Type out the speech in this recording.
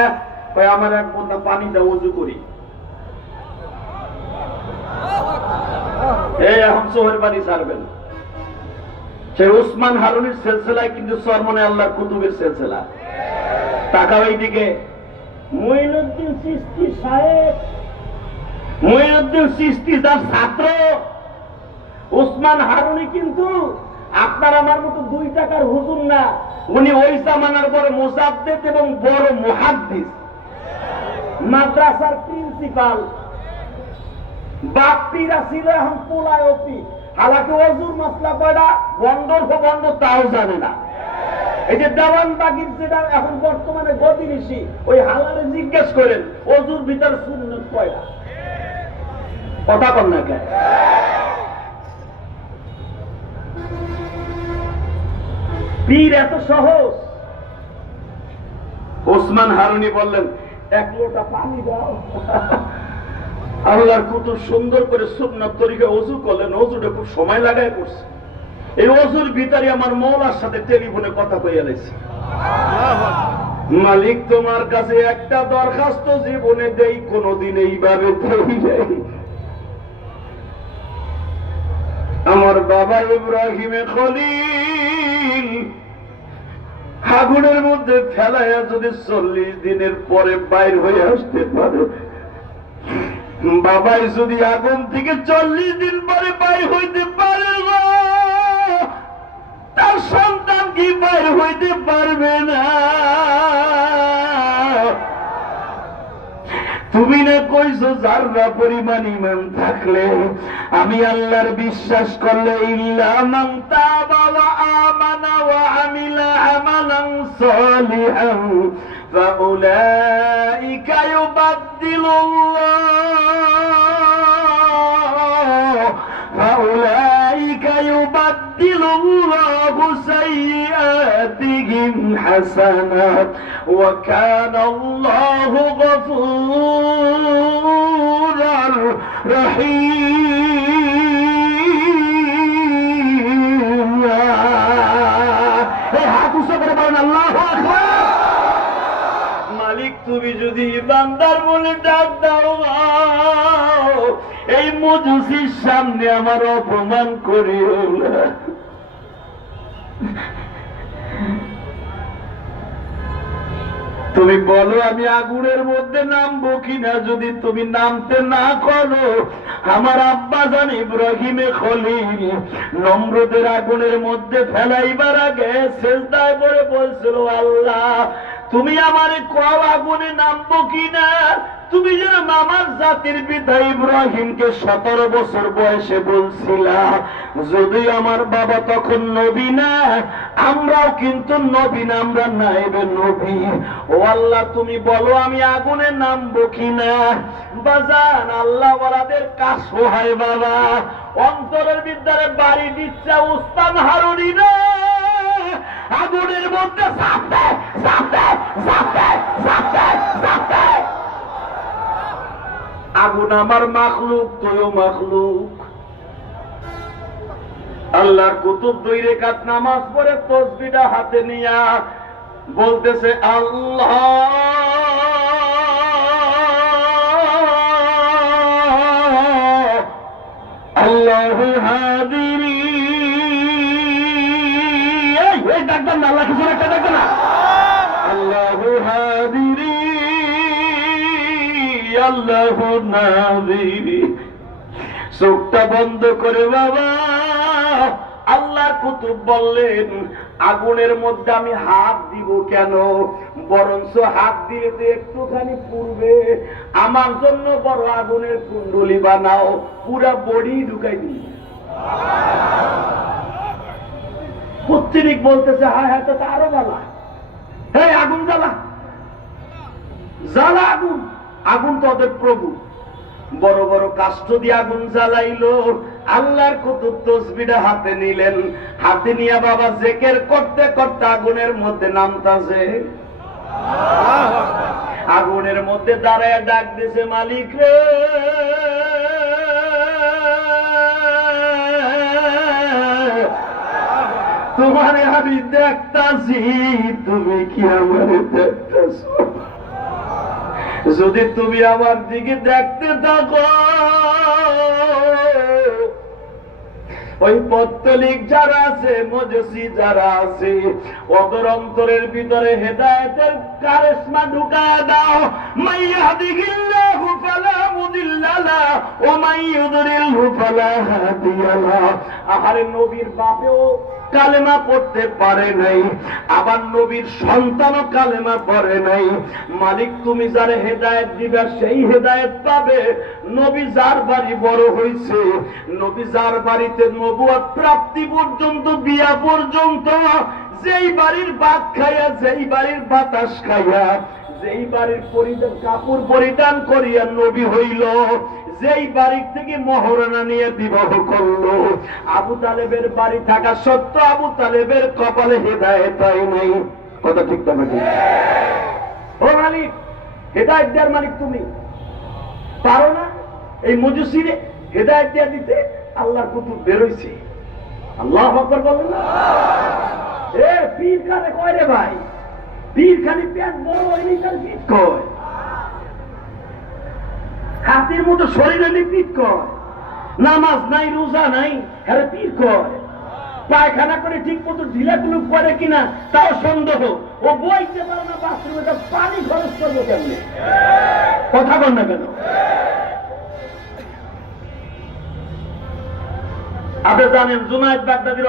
আমার এক বন্ধা পানি দাও ওযু করি। এই এখন সোহের পানি ছাড়বেন। সে উসমান হারুনির সিলসিলায় কিন্তু সরমনে আল্লাহর কুতুবের সিলসিলা। তাকাও এইদিকে। মুঈনুদ্দিন চিশতি সাহেব, মুঈনুদ্দিন চিশতি যার ছাত্র উসমান হারুনি কিন্তু আপনার আমার মতো 2 টাকার হুজুর না। উনি ওই জামানার বড় মুজাদ্দিদ এবং বড় মুহাদ্দিস, মাদ্রাসার প্রিন্সিপাল। বাপ্পিরা ছিল এখন পোলায় অপি। হালাকি ওযুর মাসলা কয়টা বন্ধ তাও জানে না। এই যে দেওয়ানবাগির যেটা এখন বর্তমানে গদিনিশি, ওই হালারে জিজ্ঞেস করেন ওযুর ভিতর সুন্নাত কয়টা। কথা বল না কেন? পীর এত সহজ। ওসমান হারুনি বললেন 1 লোটা পানি দাও। আল্লাহর কুতুব সুন্দর করে সুন্নাত তরিকায় ওযু করলেন। ওযুটা খুব সময় লাগায় করছে। এই ওযুর ভিতরে আমার মওলার সাথে টেলিফোনে কথা কইয়া লাইছে। মালিক তোমার কাছে একটা দরখাস্ত জীবনে দেই, কোনদিন এইভাবে দেই নাই। আমার বাবা ইব্রাহিমে খলিল আগুনের মধ্যে ফেলাইয়া যদি 40 দিনের পরে বাইর হয়ে আসতে পারে, বাবাই যদি আগুন থেকে 40 দিন পরে বাইর হইতে পারে, তার সন্তান কি বাইর হইতে পারবে না? তুমি না কইছো যারা পরিমাণ ঈমান থাকলে, আমি আল্লাহর বিশ্বাস করলে, ইল্লা মান তাবা ওয়া আমানা ওয়া আমিলা আমালান সালিহান ফাউলাইকা ইউবাদদিলুল্লাহু সাইয়্যাতিহিম হাসানাত ওয়া কানা আল্লাহু গফুরার রহিম। এই হাত উঁচু করে বলেন আল্লাহু আকবার। মালিক তুমি যদি বান্দার বলে ডাক দাও, এই মজলিসের সামনে আমার অপমান করিও না। তুমি বলো আমি আগুনের মধ্যে নামবো কিনা। যদি তুমি নামতে না করো, আমার আব্বা জান ইব্রাহিমে খলিল নমরুদের আগুনের মধ্যে ফেলাইবার আগে সিজদায় পড়ে বলছিল, আল্লাহ তুমি আমারে কও আগুনে নামবো কিনা। তুমি যেন আমার জাতির পিতা ইব্রাহিমকে 17 বছর বয়সে বলছিলা, যদি আমার বাবা তখন নবী না, আমরাও কিন্তু নবী না, আমরা নায়েবে নবী। ও আল্লাহ তুমি বলো আমি আগুনে নামবো কিনা। বাজান আল্লাহ ওয়ালাদের কাজ সহায় বাবা, অন্তরের বিদ্যারে বাড়ি দিচ্ছে উসমান হারুনি রে। আগুনের মধ্যে ঝাঁপতে ঝাঁপতে ঝাঁপতে ঝাঁপতে ঝাঁপতে। আগুন আমার মাখলুক, তুইও মাখলুক। আল্লাহর কুতুব 2 রাকাত নামাজ পড়ে তাসবিহটা হাতে নিয়া বলতেছে, আল্লাহ আল্লাহু হাদিরি। এই ডাক্তার না, আল্লাহ কিছু একটা ডাক্তার না। আল্লাহু হাদিরি আল্লাহু নাযিরি। চোখটা বন্ধ করে বাবা আল্লাহ কুতুব বললেন, আগুনের মধ্যে আমি হাত দিব কেন, বরঞ্চ হাত দিলে তো একটুখানি পূর্বে আমার জন্য বড় আগুনের কুণ্ডলি বানাও, পুরা বডি ঢুকাই দিই। প্রত্যেক বলতেছে হায় হায়, তো আরো জ্বালা। হ্যাঁ আগুন জ্বালা, জ্বালা আগুন। আগুন তো ওদের প্রভু। বড় বড় কাষ্ঠ দিয়ে আগুন জ্বালাইলো। আল্লাহর কুতুব তাসবিহটা হাতে নিলেন। হাতে নিয়ে বাবা জিকির করতে করতে আগুনের মধ্যে নামতাছে। আগুনের মধ্যে দাঁড়ায় ডাক দিছে, মালিক রে তোমারে আমি দেখতাছি, তুমি কি আমারে দেখতাছো? যদি তুমি আমার দিকে দেখতে থাকো, ওই পত্তলিক যারা আছে, মজসি যারা আছে, ওদের অন্তরের ভিতরে হেদায়েতের কারিশমা ঢুকায় দাও। মাইয়াহদিহিল্লাহু ফালা মুদিল্লা লাহু ওয়া মান ইউদ্রিলহু ফালা হাদিয়া লাহু। আহারে নবীর বাপেও কালেমা পড়তে পারে নাই, আবার নবীর সন্তানও কালেমা পড়ে নাই। মালিক তুমি যারে হেদায়েত দিবা সেই হেদায়েত পাবে। নবী যার বাড়ি বড় হইছে, নবী যার বাড়িতে নবুয়ত প্রাপ্তি পর্যন্ত, বিয়া পর্যন্ত, যেই বাড়ির ভাত খাইয়া, যেই বাড়ির বাতাস খাইয়া, যেই বাড়ির কাপড় পরিধান করিয়া নবী হইল, যেই বাড়ি থেকে মহারণা নিয়ে বিবাহ করলো, আবু তালেবের বাড়ি থাকা সত্ত্বেও আবু তালেবের কপালে হেদায়েত হয় নাই। কথা ঠিক তো নাকি? ও মালিক, হেদায়েত দেওয়ার মালিক তুমি, পারো না এই মজুসিরে হেদায়েত দেয়া দিতে? আল্লাহর কুতুব বেরোইছে। আল্লাহু আকবার বলেন না? এ পীর কানে কয় রে ভাই, পীর খালি পেট বড় হইলে তার পিঠ কয়, হাতির মতো শরীর হলে পিঠ কয়, নামাজ নাই রোজা নাই আরে পীর কয়, পায়খানা করে ঠিক মতো ঢিলাগুলো করে কিনা তাও সন্দেহ, ও বইতে পারে না বাথরুমে, পানি খরচ করবো কেমনে? কথা বল না কেন? আপনি জানেন জুনায়েদ বাগদাদির